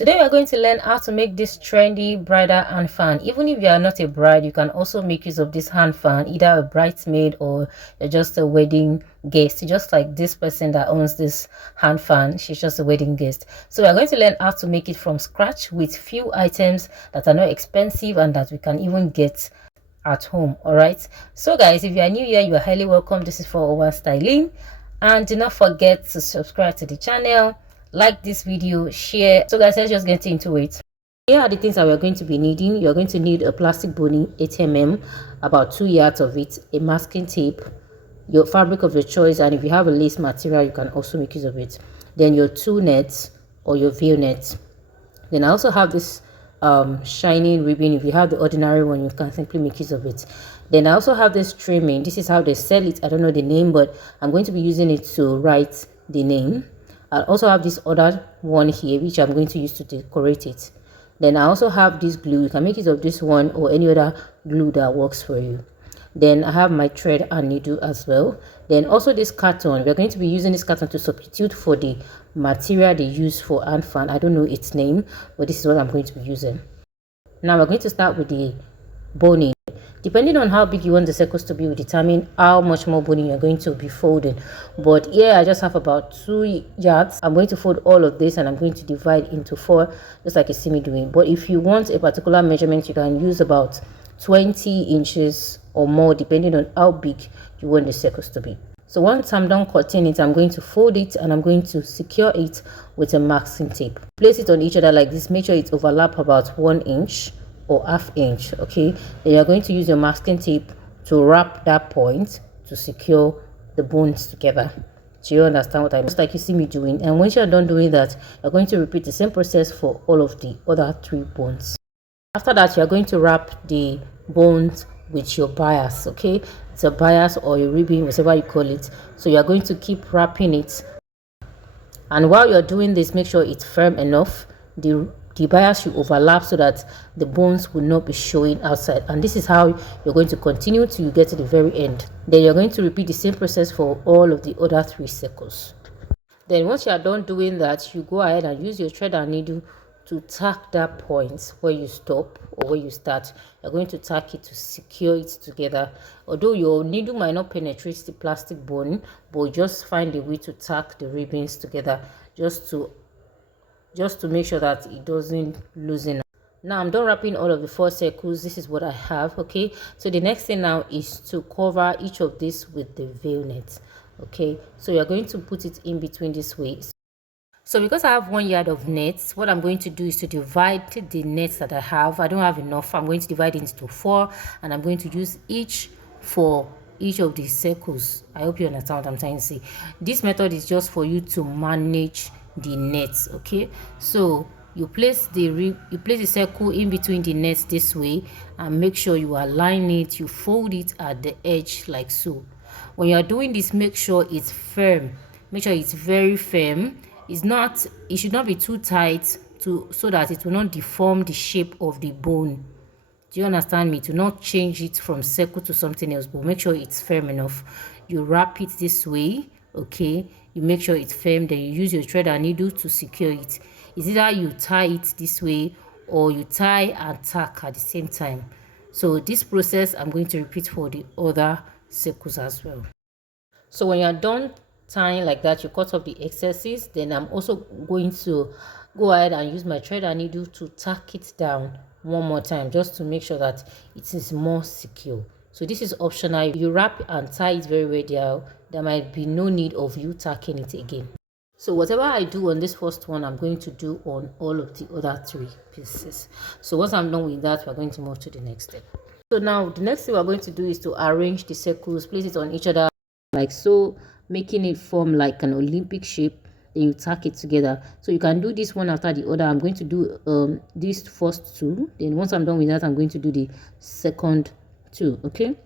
Today we are going to learn how to make this trendy bridal hand fan. Even if you are not a bride, you can also make use of this hand fan, either a bridesmaid or you're just a wedding guest. Just like this person that owns this hand fan, she's just a wedding guest. So we are going to learn how to make it from scratch with few items that are not expensive and that we can even get at home. All right, so guys, if you are new here, you are highly welcome. This is for our styling, and do not forget to subscribe to the channel, like this video, share. So guys, let's just get into it. Here are the things that we're going to be needing. You're going to need a plastic boning 8 mm, about 2 yards of it, a masking tape, your fabric of your choice, and if you have a lace material, you can also make use of it. Then your 2 nets or your veil net. Then I also have this shining ribbon. If you have the ordinary one, you can simply make use of it. Then I also have this trimming. This is how they sell it. I don't know the name, but I'm going to be using it to write the name. I also have this other one here, which I'm going to use to decorate it. Then I also have this glue. You can make use of this one or any other glue that works for you. Then I have my thread and needle as well. Then also this carton. We're going to be using this carton to substitute for the material they use for hand fan. I don't know its name, but this is what I'm going to be using. Now we're going to start with the boning. Depending on how big you want the circles to be will determine how much more boning you're going to be folding. But here I just have about 2 yards. I'm going to fold all of this and I'm going to divide into 4, just like you see me doing. But if you want a particular measurement, you can use about 20 inches or more, depending on how big you want the circles to be. So once I'm done cutting it, I'm going to fold it and I'm going to secure it with a masking tape. Place it on each other like this. Make sure it overlap about 1 inch or ½ inch. Okay, then you're going to use your masking tape to wrap that point to secure the bones together. Do you understand what I mean? Just like you see me doing. And once you're done doing that, you're going to repeat the same process for all of the other 3 bones. After that, you're going to wrap the bones with your bias. Okay, it's a bias or a ribbon, whatever you call it. So you're going to keep wrapping it, and while you're doing this, make sure it's firm enough. The bias should overlap so that the bones will not be showing outside, and this is how you're going to continue till you get to the very end. Then you're going to repeat the same process for all of the other 3 circles. Then once you are done doing that, you go ahead and use your thread and needle to tack that point where you stop or where you start. You're going to tack it to secure it together. Although your needle might not penetrate the plastic bone, but just find a way to tack the ribbons together just to make sure that it doesn't loosen. Now I'm done wrapping all of the 4 circles. This is what I have. Okay, so the next thing now is to cover each of these with the veil net. Okay, so you're going to put it in between this way. So because I have 1 yard of nets, what I'm going to do is to divide the nets that I have. I don't have enough. I'm going to divide it into 4 and I'm going to use each for each of these circles. I hope you understand what I'm trying to say. This method is just for you to manage the nets. Okay, so you place the circle in between the nets this way and make sure you align it. You fold it at the edge like so. When you are doing this, make sure it's firm. Make sure it's very firm. It should not be too tight so that it will not deform the shape of the bone. Do you understand me? To not change it from circle to something else, but make sure it's firm enough. You wrap it this way. Okay, you make sure it's firm, then you use your thread and needle to secure it. It's either you tie it this way or you tie and tack at the same time. So this process I'm going to repeat for the other circles as well. So when you're done tying like that, you cut off the excesses. Then I'm also going to go ahead and use my thread and needle to tack it down one more time, just to make sure that it is more secure. So this is optional. You wrap and tie it very well. There might be no need of you tacking it again. So whatever I do on this first one, I'm going to do on all of the other 3 pieces. So once I'm done with that, we're going to move to the next step. So now the next thing we're going to do is to arrange the circles, place it on each other like so, making it form like an Olympic shape. Then you tack it together. So you can do this one after the other. I'm going to do these first 2. Then once I'm done with that, I'm going to do the second 2. Okay,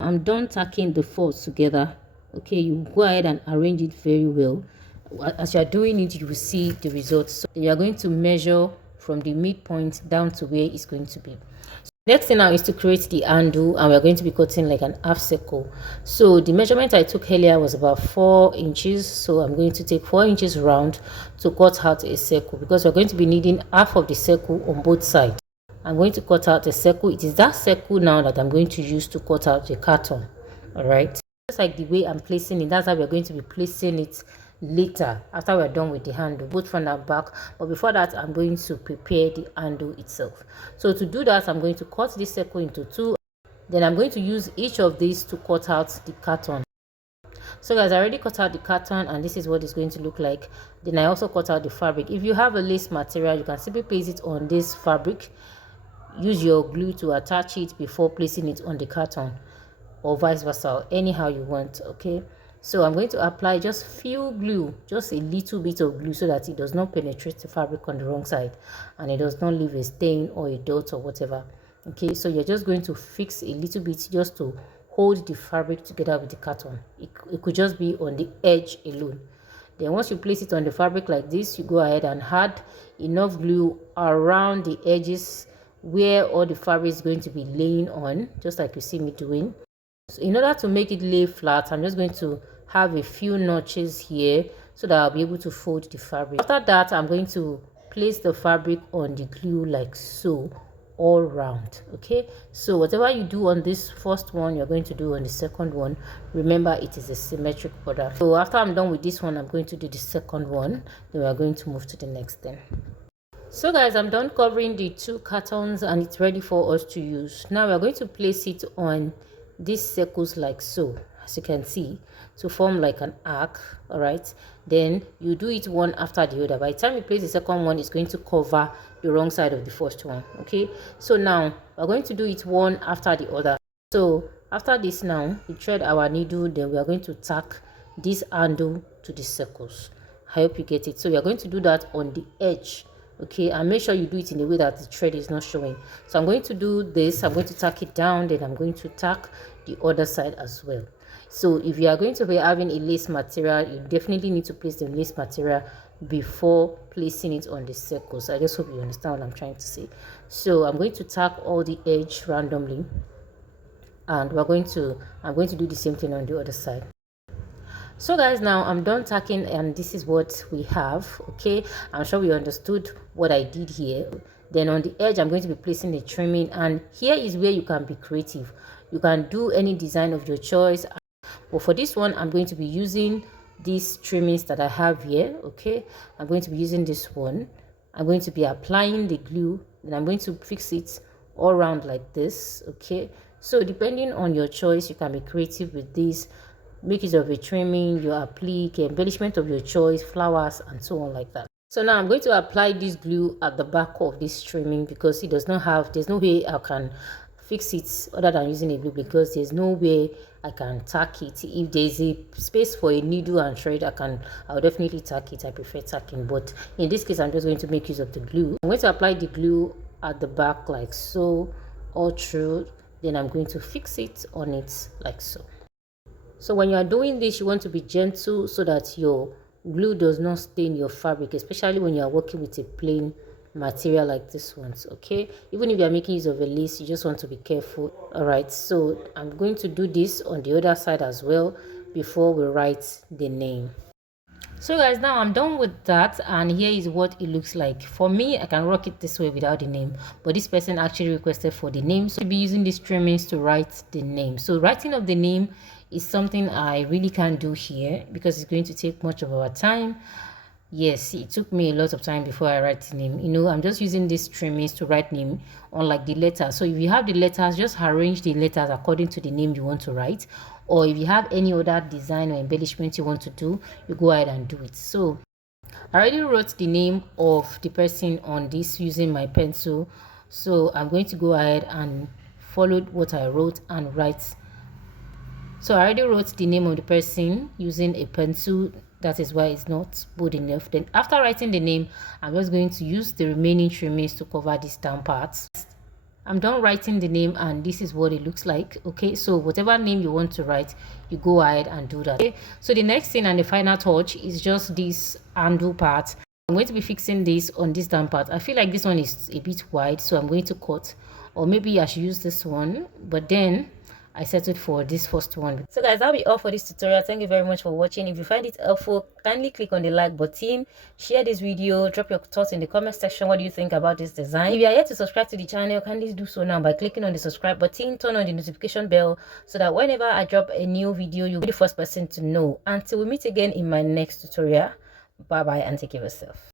I'm done tacking the 4 together. Okay, you go ahead and arrange it very well. As you're doing it, you will see the results. So you're going to measure from the midpoint down to where it's going to be. Next thing now is to create the handle, and we're going to be cutting like an half circle. So the measurement I took earlier was about 4 inches, so I'm going to take 4 inches round to cut out a circle, because we're going to be needing half of the circle on both sides. I'm going to cut out a circle. It is that circle now that I'm going to use to cut out the carton. All right, just like the way I'm placing it, that's how we're going to be placing it later after we're done with the handle, both front and back. But before that, I'm going to prepare the handle itself. So to do that, I'm going to cut this circle into 2. Then I'm going to use each of these to cut out the carton. So guys, I already cut out the carton, and this is what it's going to look like. Then I also cut out the fabric. If you have a lace material, you can simply place it on this fabric, use your glue to attach it before placing it on the carton, or vice versa, anyhow you want. Okay, so I'm going to apply just few glue, just a little bit of glue, so that it does not penetrate the fabric on the wrong side and it does not leave a stain or a dot or whatever. Okay, so you're just going to fix a little bit just to hold the fabric together with the carton. It could just be on the edge alone. Then once you place it on the fabric like this, you go ahead and add enough glue around the edges where all the fabric is going to be laying on, just like you see me doing. So in order to make it lay flat, I'm just going to have a few notches here so that I'll be able to fold the fabric. After that, I'm going to place the fabric on the glue like so, all round. Okay, so whatever you do on this first one, you're going to do on the second one. Remember, it is a symmetric border. So after I'm done with this one, I'm going to do the second one. Then we are going to move to the next thing. So guys, I'm done covering the 2 cartons, and it's ready for us to use. Now we're going to place it on these circles like so, as you can see, to form like an arc. All right, then you do it one after the other. By the time you place the second one, it's going to cover the wrong side of the first one. Okay, so now we're going to do it one after the other. So after this, now we thread our needle, then we are going to tack this handle to the circles. I hope you get it. So we are going to do that on the edge. Okay, and make sure you do it in a way that the thread is not showing. So I'm going to do this. I'm going to tack it down, then I'm going to tack the other side as well. So if you are going to be having a lace material, you definitely need to place the lace material before placing it on the circles. I just hope you understand what I'm trying to say. So I'm going to tack all the edge randomly, and I'm going to do the same thing on the other side. So guys, now I'm done tacking, and this is what we have. Okay, I'm sure we understood what I did here. Then on the edge, I'm going to be placing the trimming, and here is where you can be creative. You can do any design of your choice, but for this one, I'm going to be using these trimmings that I have here. Okay, I'm going to be using this one. I'm going to be applying the glue, and I'm going to fix it all around like this. Okay, so depending on your choice, you can be creative with this. Make use of a trimming, your applique, embellishment of your choice, flowers, and so on like that. So now I'm going to apply this glue at the back of this trimming, because it does not have, there's no way I can fix it other than using a glue, because there's no way I can tack it. If there's a space for a needle and thread, I'll definitely tack it. I prefer tacking, but in this case, I'm just going to make use of the glue. I'm going to apply the glue at the back like so, all through. Then I'm going to fix it on it like so. So when you are doing this, you want to be gentle so that your glue does not stain your fabric, especially when you are working with a plain material like this one. Okay, even if you are making use of a lace, you just want to be careful. All right, so I'm going to do this on the other side as well before we write the name. So guys, now I'm done with that, and here is what it looks like. For me, I can rock it this way without the name, but this person actually requested for the name, so I'll be using these trimmings to write the name. So writing of the name is something I really can't do here, because it's going to take much of our time. Yes, it took me a lot of time before I write the name. You know, I'm just using these trimmings to write name, unlike the letters. So if you have the letters, just arrange the letters according to the name you want to write. Or if you have any other design or embellishment you want to do, you go ahead and do it. So I already wrote the name of the person on this using my pencil. So I'm going to go ahead and follow what I wrote and write. So I already wrote the name of the person using a pencil. That is why it's not bold enough. Then after writing the name, I'm just going to use the remaining trimmings to cover these down parts. I'm done writing the name, and this is what it looks like. Okay, so whatever name you want to write, you go ahead and do that. Okay, so the next thing and the final touch is just this handle part. I'm going to be fixing this on this down part. I feel like this one is a bit wide, so I'm going to cut or maybe I should use this one, but then I settled for this first one. So guys, that'll be all for this tutorial. Thank you very much for watching. If you find it helpful, kindly click on the like button, share this video, drop your thoughts in the comment section. What do you think about this design? If you are yet to subscribe to the channel, kindly do so now by clicking on the subscribe button, turn on the notification bell so that whenever I drop a new video, you'll be the first person to know. Until we meet again in my next tutorial, bye bye and take care of yourself.